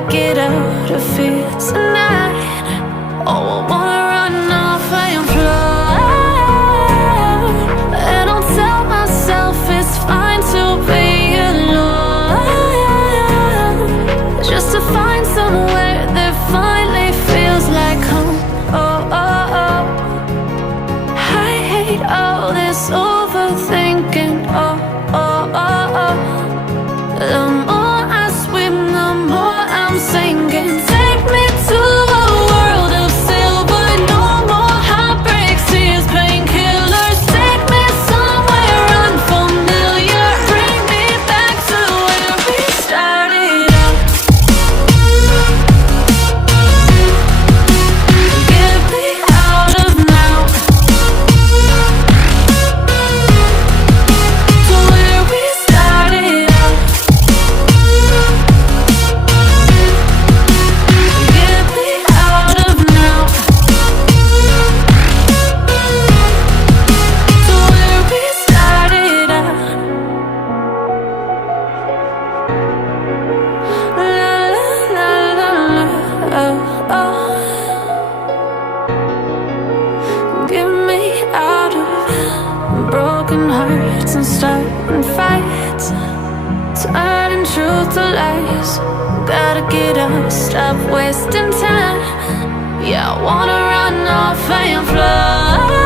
gotta get out of here tonight. Oh, I wanna run off and fly. And I'll tell myself it's fine to be alone, just to find somewhere that finally feels like home. Oh, oh, oh. I hate all this overthinking. Oh, oh, oh, oh. The more I swim, the more I'm sinking. Take me to a world of silver. No more heartbreaks, tears, painkillers. Take me somewhere unfamiliar. Bring me back to where we started out. Get me out of now, to where we started out. Get me out of now, to where we started out. La la la la la, oh, oh. Get me out of broken hearts and starting fights, turning truth to lies. Gotta get up, stop wasting time. Yeah, I wanna run off and fly.